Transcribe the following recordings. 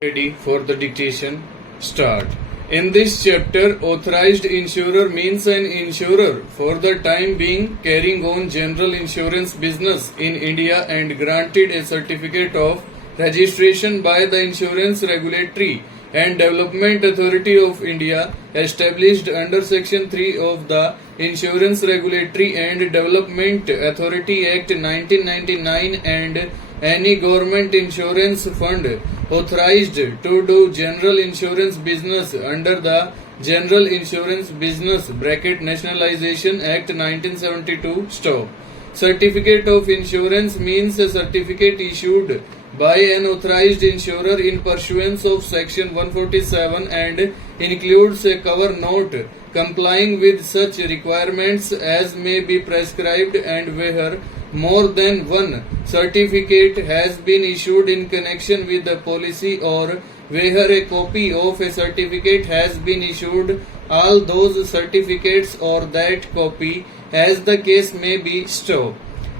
Ready for the dictation. Start. In this chapter, authorized insurer means an insurer for the time being carrying on general insurance business in India and granted a certificate of registration by the Insurance Regulatory and Development Authority of India established under Section 3 of the Insurance Regulatory and Development Authority Act 1999 and any government insurance fund authorized to do general insurance business under the General Insurance Business Nationalization Act 1972 stop. Certificate of insurance means a certificate issued by an authorized insurer in pursuance of Section 147 and includes a cover note complying with such requirements as may be prescribed, and where more than one certificate has been issued in connection with the policy, or where a copy of a certificate has been issued, all those certificates or that copy, as the case may be, stop.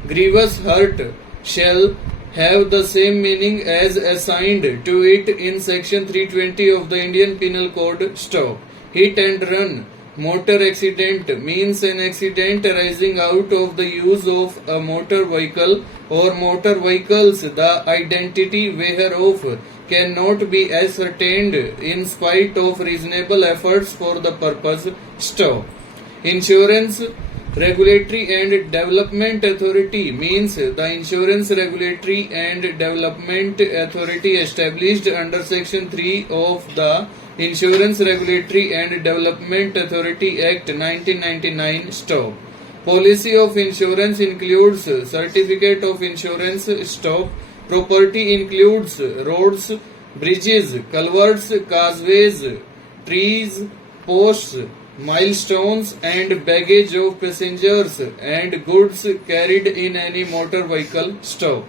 Grievous hurt shall have the same meaning as assigned to it in Section 320 of the Indian Penal Code. Stop. Hit and run motor accident means an accident arising out of the use of a motor vehicle or motor vehicles, the identity whereof cannot be ascertained in spite of reasonable efforts for the purpose. Stop. Insurance Regulatory and Development Authority means the Insurance Regulatory and Development Authority established under Section 3 of the Insurance Regulatory and Development Authority Act 1999 stop. Policy of insurance includes certificate of insurance. Stop. Property includes roads, bridges, culverts, causeways, trees, posts, milestones, and baggage of passengers and goods carried in any motor vehicle. Stop.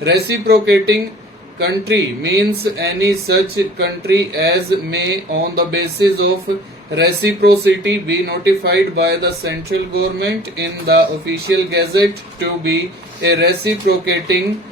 Reciprocating country means any such country as may, on the basis of reciprocity, be notified by the central government in the official gazette to be a reciprocating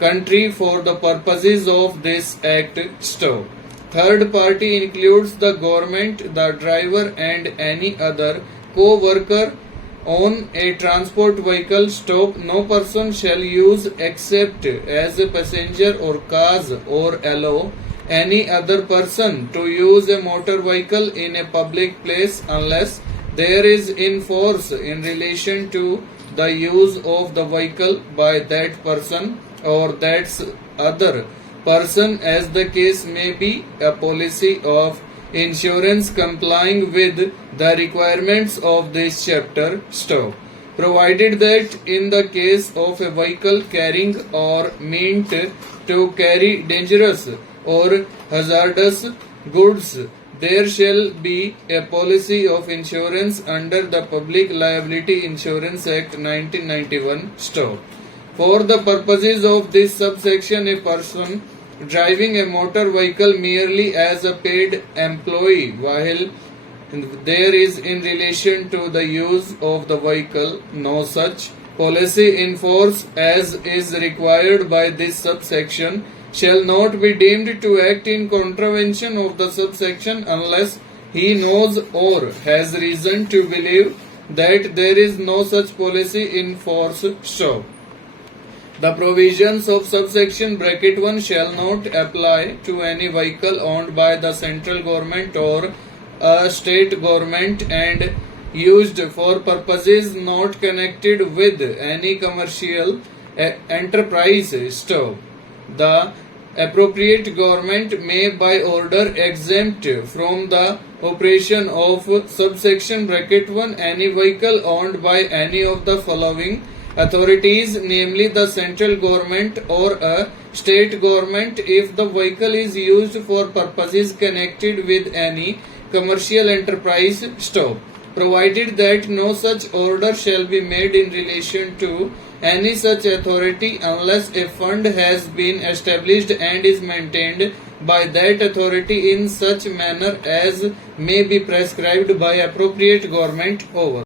country for the purposes of this act. Stop. Third party includes the government, the driver, and any other co-worker on a transport vehicle. Stop. No person shall use except as a passenger or cause or allow any other person to use a motor vehicle in a public place unless there is in force in relation to the use of the vehicle by that person or that other person, as the case may be, a policy of insurance complying with the requirements of this chapter. Stop. Provided that in the case of a vehicle carrying or meant to carry dangerous or hazardous goods, there shall be a policy of insurance under the Public Liability Insurance Act 1991. Stop. For the purposes of this subsection, a person driving a motor vehicle merely as a paid employee while there is in relation to the use of the vehicle no such policy in force as is required by this subsection shall not be deemed to act in contravention of the subsection unless he knows or has reason to believe that there is no such policy in force. Stop. The provisions of subsection bracket 1 shall not apply to any vehicle owned by the central government or a state government and used for purposes not connected with any commercial enterprise. Stop. The appropriate government may by order exempt from the operation of subsection bracket 1 any vehicle owned by any of the following authorities, namely the central government or a state government, if the vehicle is used for purposes connected with any commercial enterprise. Stop. Provided that no such order shall be made in relation to any such authority unless a fund has been established and is maintained by that authority in such manner as may be prescribed by appropriate government. Over.